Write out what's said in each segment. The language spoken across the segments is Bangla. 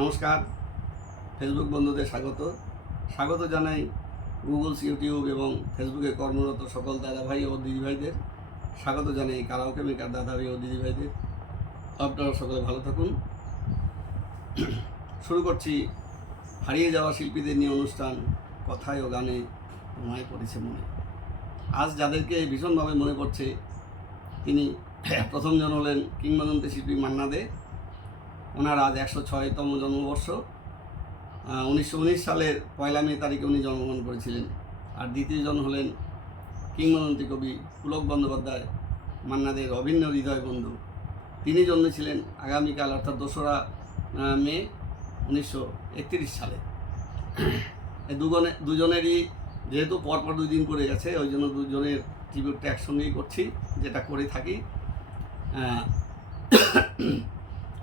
নমস্কার, ফেসবুক বন্ধুদের স্বাগত জানাই গুগলস, ইউটিউব এবং ফেসবুকে কর্মরত সকল দাদাভাই ও দিদিভাইদের। স্বাগত জানাই কারাওকে মেকার দাদাভাই ও দিদিভাইদের। আপনারা সকলে ভালো থাকুন। শুরু করছি হারিয়ে যাওয়া শিল্পীদের নিয়ে অনুষ্ঠান কথায় ও গানে তোমায় পড়েছে মনে। আজ যাদেরকে ভীষণভাবে মনে পড়ছে তিনি প্রথমজন হলেন কিংবদন্তি শিল্পী মান্না দে। ওনার আজ 106তম জন্মবর্ষ। 1919 সালের 1 মে তারিখে উনি জন্মগ্রহণ করেছিলেন। আর দ্বিতীয়জন হলেন কিংবদন্তি কবি পুলক বন্দ্যোপাধ্যায়, মান্না দের অভিন্ন হৃদয় বন্ধু। তিনি জন্মেছিলেন আগামীকাল অর্থাৎ 2রা মে 1931 সালে। এই দুজনেরই যেহেতু পরপর 2 দিন করে গেছে, ওই জন্য দুজনের ট্রিবিউটটা একসঙ্গেই করছি, যেটা করে থাকি।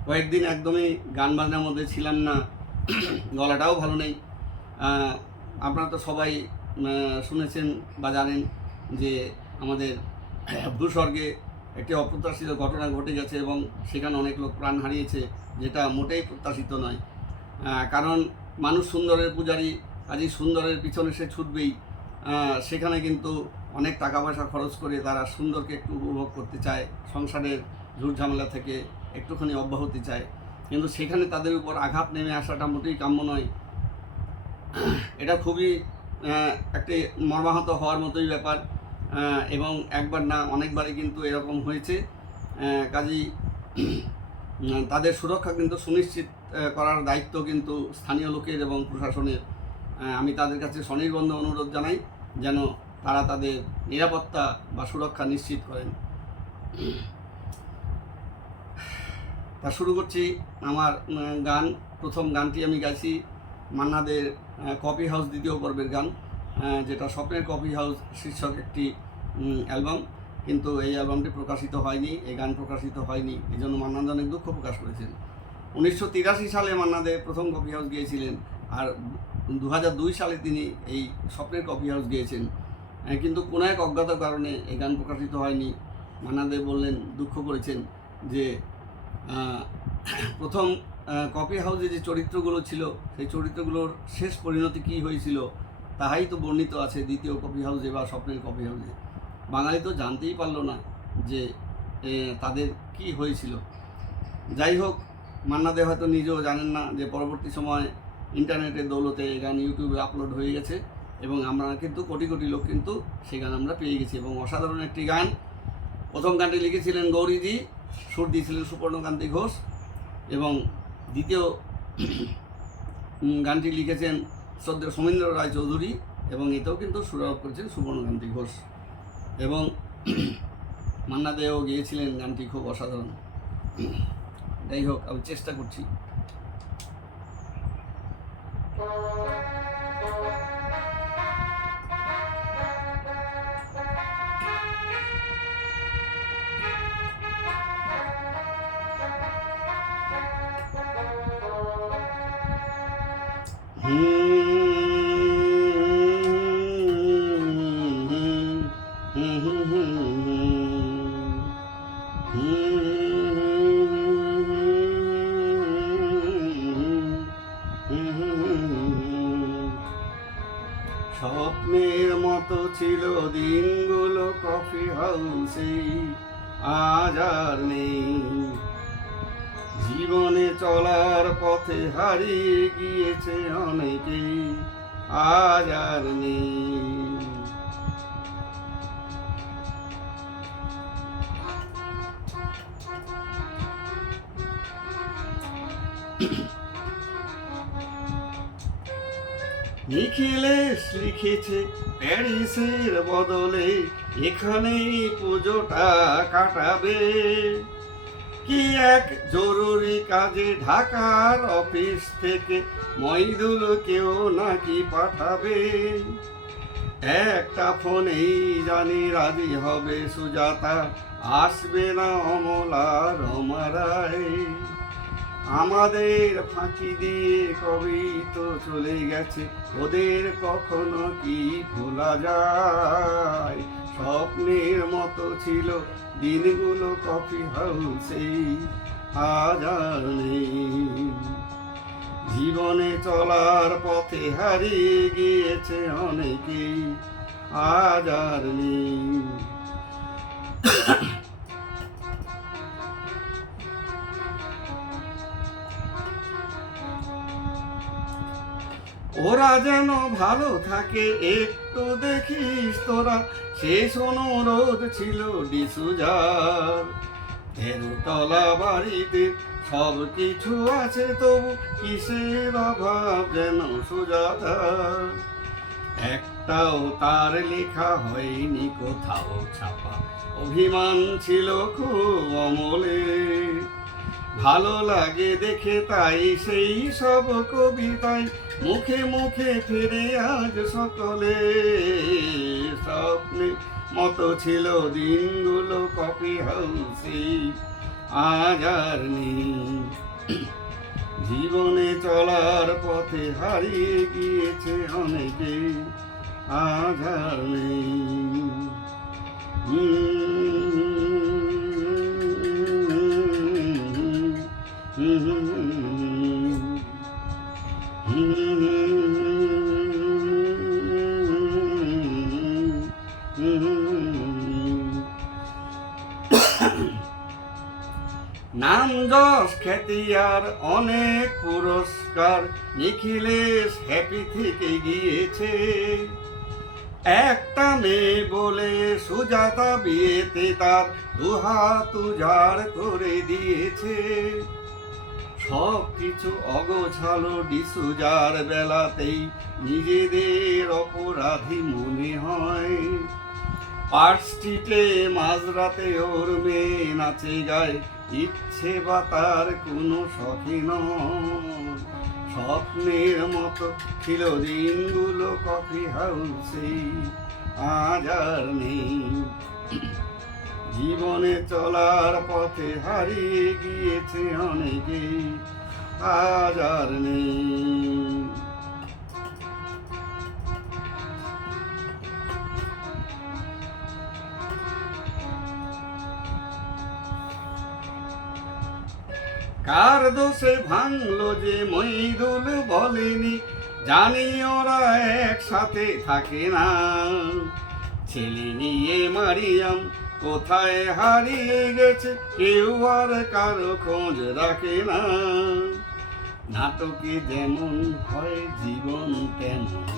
কয়েকদিন একদমই গান বাজনার মধ্যে ছিলাম না, গলাটাও ভালো নেই। আপনারা তো সবাই শুনেছেন বা জানেন যে আমাদের ভূস্বর্গে একটি অপ্রত্যাশিত ঘটনা ঘটে গেছে এবং সেখানে অনেক লোক প্রাণ হারিয়েছে, যেটা মোটেই প্রত্যাশিত নয়। কারণ মানুষ সুন্দরের পূজারী, আজই সুন্দরের পিছনে সে ছুটবেই। সেখানে কিন্তু অনেক টাকা পয়সা খরচ করে তারা সুন্দরকে একটু উপভোগ করতে চায়, সংসারের ঝুট ঝামেলা থেকে একটুখানি অব্যাহতি চায়, কিন্তু সেখানে তাদের উপর আঘাত নেমে আসাটা মোটেই কাম্য নয়। এটা খুবই একটি মর্মাহত হওয়ার মতোই ব্যাপার, এবং একবার না অনেকবারই কিন্তু এরকম হয়েছে। কাজেই তাদের সুরক্ষা কিন্তু সুনিশ্চিত করার দায়িত্ব কিন্তু স্থানীয় লোকের এবং প্রশাসনের। আমি তাদের কাছে স্বনির্বন্ধ অনুরোধ জানাই যেন তারা তাদের নিরাপত্তা বা সুরক্ষা নিশ্চিত করেন। তা শুরু করছি আমার গান। প্রথম গানটি আমি গাইছি মান্নাদের কফি হাউস দ্বিতীয় পর্বের গান, যেটা স্বপ্নের কফি হাউস শীর্ষক একটি অ্যালবাম। কিন্তু এই অ্যালবামটি প্রকাশিত হয়নি, এই গান প্রকাশিত হয়নি, এই জন্য মান্না দে অনেক দুঃখ প্রকাশ করেছেন। 1983 সালে মান্না দে প্রথম কফি হাউস গিয়েছিলেন, আর 2002 সালে তিনি এই স্বপ্নের কফি হাউস গিয়েছেন। কিন্তু কোনো এক অজ্ঞাত কারণে এই গান প্রকাশিত হয়নি। মান্না দে বললেন, দুঃখ করেছেন যে প্রথম কফি হাউসে যে চরিত্রগুলো ছিল, সেই চরিত্রগুলোর শেষ পরিণতি কী হয়েছিল তাহাই তো বর্ণিত আছে দ্বিতীয় কফি হাউসে বা স্বপ্নের কফি হাউসে। বাঙালি তো জানতেই পারলো না যে তাদের কি হয়েছিল। যাই হোক, মান্না দে হয়তো নিজেও জানেন না যে পরবর্তী সময় ইন্টারনেটের দৌলতে এই গান ইউটিউবে আপলোড হয়ে গেছে এবং আমরা কিন্তু কোটি কোটি লোক কিন্তু সেই গান আমরা পেয়ে গেছি। এবং অসাধারণ একটি গান। প্রথম গানটি লিখেছিলেন গৌরীজি, সুর দিয়েছিলেন সুপর্ণকান্তি ঘোষ, এবং দ্বিতীয় গানটি লিখেছেন শ্রদ্ধেয় সোমেন্দ্র রায় চৌধুরী, এবং এতেও কিন্তু সুরারোপ করেছেন সুপর্ণকান্তি ঘোষ। এবং মান্না দেও গিয়েছিলেন গানটি খুব অসাধারণ। যাই হোক, আমি চেষ্টা করছি। স্বপ্নের মতো ছিল দিনগুলো কফি হাউসে, আজ আর নেই। জীবনে চলার পথে হারিয়ে গিয়েছে অনেকে, আজ আর নেই। নিখিলেশ লিখেছে প্যারিসের বদলে এখানেই পুজোটা কাটাবে। কি এক জরুরি কাজে ঢাকার অফিস থেকে মইদুলকেও নাকি পাঠাবে। একটা ফোনেই জানি রাজি হবে সুজাতা, আসবে না অমলা রমারায়। আমাদের ফাঁকি দিয়ে কবি তো চলে গেছে, ওদের কখনো কি ভোলা যায়। স্বপ্নের মতো ছিল দিনগুলো কফি হাউসে, আজ আর নেই। জীবনে চলার পথে হারিয়ে গিয়েছে অনেকেই, আজ আর নেই। ওরা যেন ভালো থাকে একটু দেখিস তোরা, শেষ অনুরোধ ছিল ডিসুজার। 13 তলা বাড়িতে সব কিছু আছে, তবু কিসের অভাব যেন সুজাতার। একটাও তার লেখা হয়নি কোথাও ছাপা, অভিমান ছিল খুব অমলে। ভালো লাগে দেখে তাই সেই সব কবিতায় মুখে মুখে ফিরে আজ সকলে। স্বপ্নে মতো ছিল দিনগুলো কফি হাউসে, আজ আর নেই। জীবনে চলার পথে হারিয়ে গিয়েছে অনেকে, আজ আর নেই। নাম যশ খ্যাতি আর অনেক পুরস্কার নিখিলেশ হ্যাপি থেকে গিয়েছে। একটা মেয়ে বলে সুজাতা বিয়েতে তার দুহাত উজাড় করে দিয়েছে। সব কিছু অগোছালো ডিসুজার বেলাতেই নিজেদের অপরাধী মনে হয়। পার্ক স্ট্রিটে মাঝরাতে ওর মেয়ে নাচে গায়, ইচ্ছে বা তার কোনো শখে নয়। স্বপ্নের মতো ছিল দিনগুলো কফি হাউসে, আজ আর নেই। জীবনে চলার পথে হারিয়ে গিয়েছে অনেকে, আজ আর নেই। কার দোষে ভাঙলো যে মইদুল বলেনি, জানি ওরা একসাথে থাকে না। ছেলে নিয়ে মারিয়াম কোথায় হারিয়ে গেছে, কেউ আর কারো খোঁজ রাখে না। নাটকে যেমন হয় জীবন তেমন,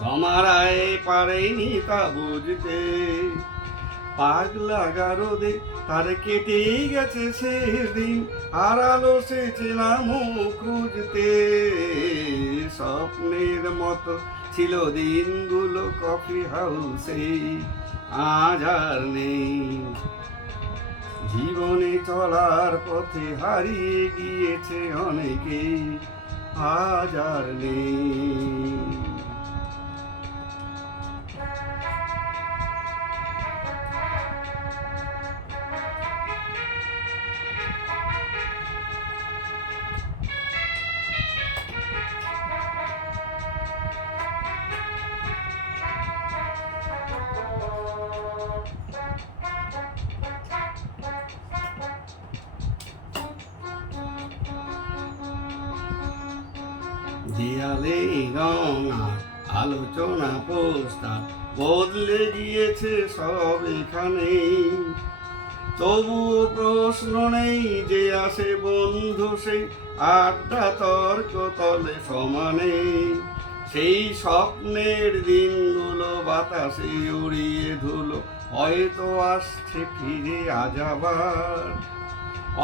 রমারায় পারেনি তা বুঝতে। পাগলা গারদে তার কেটেই গেছে সেদিন, হারালো সে চেনা মুখ খুঁজতে। স্বপ্নের মতো ছিল দিনগুলো কফি হাউসে, আজ আর নেই। জীবনে চলার পথে হারিয়ে গিয়েছে অনেকে, আজ আর নেই। দেয়ালে রঙা আলোচনা পোস্টার বদলে গিয়েছে সব এখানে। তবুও প্রশ্ন নেই যে আসে বন্ধু সেই আড্ডা তর্ক তলে সমানে। সেই স্বপ্নের দিনগুলো বাতাসে উড়িয়ে ধুলো, হয়তো আসছে ফিরে আজ আবার।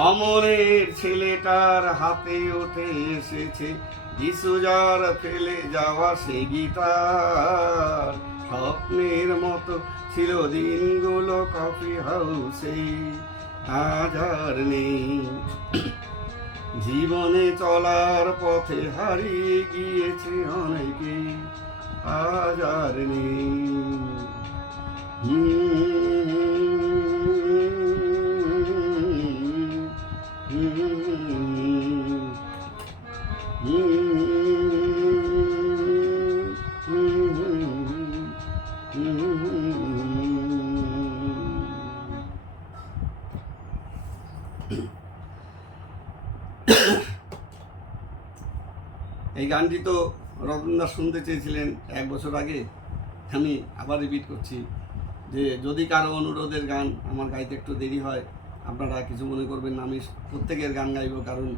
অমরের ছেলেটার হাতে উঠে এসেছে ডিসুজার ফেলে যাওয়া সে গিটার। স্বপ্নের মতো ছিল দিনগুলো কফি হাউসে, আজ আর নেই। জীবনে চলার পথে হারিয়ে গিয়েছে অনেকে, আজ আর নেই। এই গানটি তো রতনদা শুনতে চেয়েছিলেন 1 বছর আগে, আমি আবার রিপিট করছি যে যদি কারো অনুরোধের গান আমার গাইতে একটু দেরি হয় আপনারা কিছু মনে করবেন না, আমি প্রত্যেকের গান গাইব, কারণ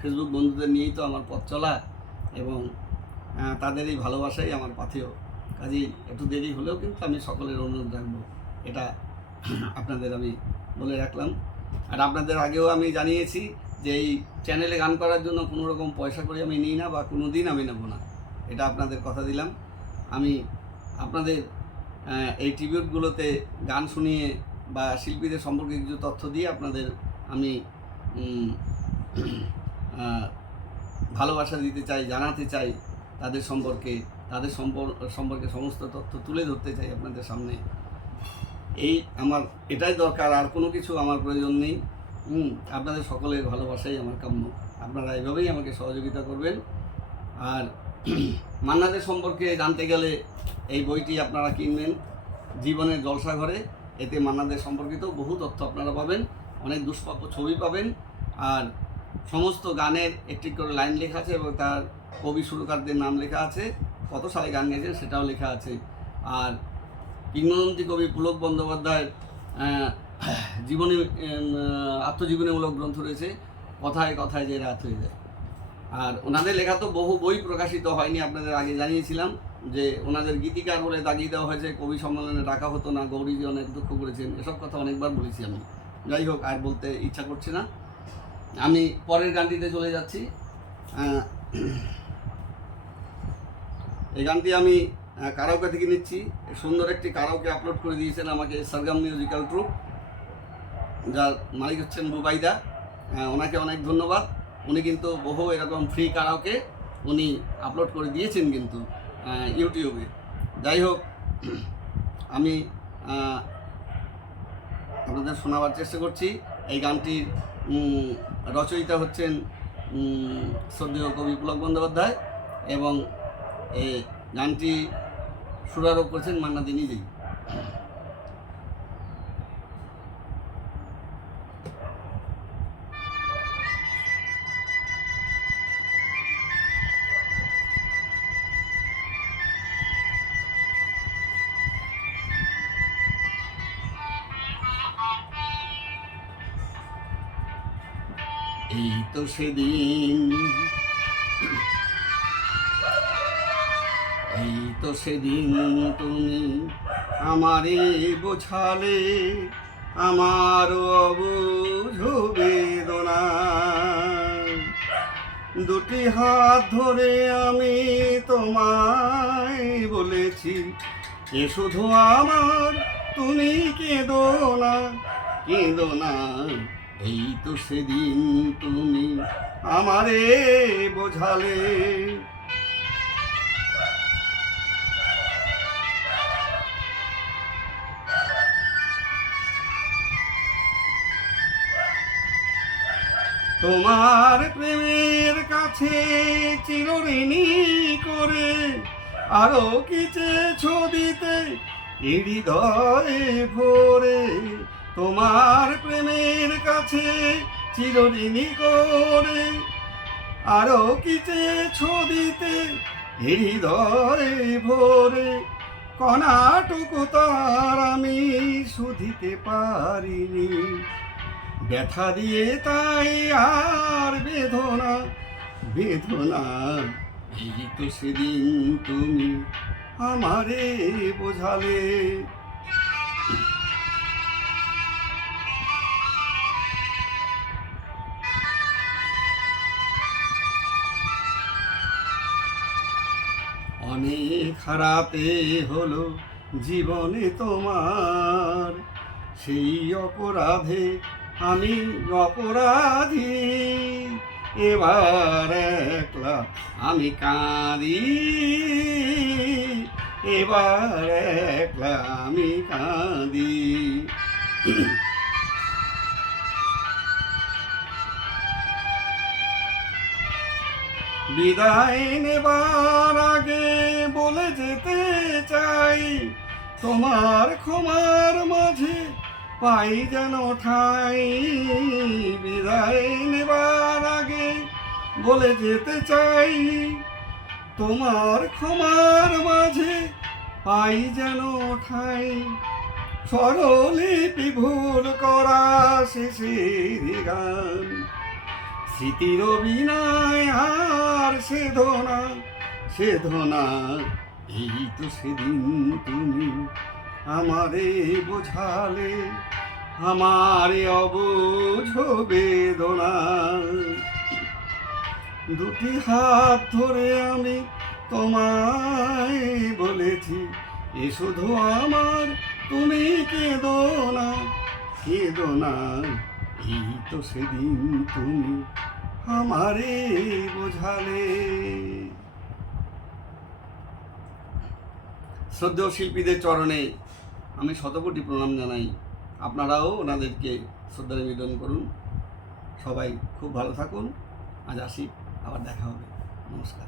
ফেসবুক বন্ধুদের নিয়েই তো আমার পথ চলা এবং তাদের এই ভালোবাসাই আমার পাথেয়। কাজেই একটু দেরি হলেও কিন্তু আমি সকলের অনুরোধ রাখবো, এটা আপনাদের আমি বলে রাখলাম। আর আপনাদের আগেও আমি জানিয়েছি যে এই চ্যানেলে গান করার জন্য কোনো রকম পয়সা করে আমি নিই না বা কোনো দিন আমি নেব না, এটা আপনাদের কথা দিলাম। আমি আপনাদের এই ট্রিবিউটগুলোতে গান শুনিয়ে বা শিল্পীদের সম্পর্কে কিছু তথ্য দিয়ে আপনাদের আমি ভালোবাসা দিতে চাই, জানাতে চাই তাদের সম্পর্কে, তাদের সম্পর্কে সমস্ত তথ্য তুলে ধরতে চাই আপনাদের সামনে। এই আমার এটাই দরকার, আর কোনো কিছু আমার প্রয়োজন নেই। আপনাদের সকলের ভালোবাসাই আমার কাম্য, আপনারা এভাবেই আমাকে সহযোগিতা করবেন। আর মান্নাদের সম্পর্কে জানতে গেলে এই বইটি আপনারা কিনবেন, জীবনের জলসাঘরে। এতে মান্নাদের সম্পর্কিত বহু তথ্য আপনারা পাবেন, অনেক দুষ্প্রাপ্য ছবি পাবেন, আর সমস্ত গানের একটি করে লাইন লেখা আছে এবং তার কবি সুরকারদের নাম লেখা আছে, কত সালে গান গেছেন সেটাও লেখা আছে। আর কিংবদন্তি কবি পুলক বন্দ্যোপাধ্যায়ের জীবনী আত্মজীবনীমূলক গ্রন্থ রয়েছে, কথায় কথায় যে রাত হয়ে যায়। আর ওনাদের লেখা তো বহু বই প্রকাশিত হয়নি, আপনাদের আগে জানিয়েছিলাম যে ওনাদের গীতিকার বলে দাগিয়ে দেওয়া হয়েছে, কবি সম্মেলনে ডাকা হতো না, গৌরীজি অনেক দুঃখ করেছেন, এসব কথা অনেকবার বলেছি আমি। যাই হোক, আর বলতে ইচ্ছা করছে না, আমি পরের গানটিতে চলে যাচ্ছি। এই গানটি আমি কারাওকে থেকে নিচ্ছি, সুন্দর একটি কারাওকে আপলোড করে দিয়েছেন আমাকে সরগম মিউজিক্যাল ট্রুপ, যার মালিক হচ্ছেন বুবাইদা, ওনাকে অনেক ধন্যবাদ। উনি কিন্তু বহু এরকম ফ্রি কারাওকে উনি আপলোড করে দিয়েছেন কিন্তু ইউটিউবে। যাই হোক, আমি আপনাদের শোনাবার চেষ্টা করছি। এই গানটির রচয়িতা হচ্ছেন শ্রদ্ধেয় কবি পুলক বন্দ্যোপাধ্যায় এবং এই গানটি সুরারোপ করেছেন মান্নাদি নিজেই। এই তো সেদিন, এই তো সেদিন তুমি আমারে বোঝালে আমার অবুঝ বেদনা, দুটি হাত ধরে আমি তোমায় বলেছি এ শুধু আমার, তুমি কেঁদো না, কেঁদো না। এই তো সেদিন তুমি আমারে বোঝালে। তোমার প্রেমের কাছে চিরঋণী করে আরো কি চেয়েছো দিতে হৃদয়ে ভরে, তোমার প্রেমের কাছে চিরঋণী করে আরো কি চেয়েছো দিতে হৃদয়ে ভরে, কণাটুকু তার আমি শুধিতে পারিনি, ব্যথা দিয়ে তাই আর বেদনা, বেদনা। এই তো সেদিন তুমি আমারে বোঝালে। অনেক হারাতে হলো জীবনে তোমার, সেই অপরাধে আমি অপরাধী, এবার একলা আমি কাঁদি, এবার একলা আমি কাঁদি। বিদায় নেবার আগে বলে যেতে চাই, তোমার ক্ষমার মাঝে পাই যেন ঠাই। বিদায় নেবার আগে বলে যেতে চাই, তোমার ক্ষমার মাঝে পাই যেন ঠাই। স্বরলিপি ভুল করা শেষের গান, স্মৃতির বিনায় আর সেধনা সেধনা। এই তো সেদিন তুমি আমারে বোঝালে, আমারে অবুঝ বেদনা। দুটি হাত ধরে আমি তোমায় বলেছি, এ শুধু আমার, তুমি কেঁদো না কেঁদো না। এই তো সেদিন তুমি আমারে বোঝালে। শ্রদ্ধেয় শিল্পীদের চরণে আমি শতকোটি প্রণাম জানাই। আপনারাও ওনাদেরকে শ্রদ্ধা নিবেদন করুন। সবাই খুব ভালো থাকুন। আজ আসি, আবার দেখা হবে। নমস্কার।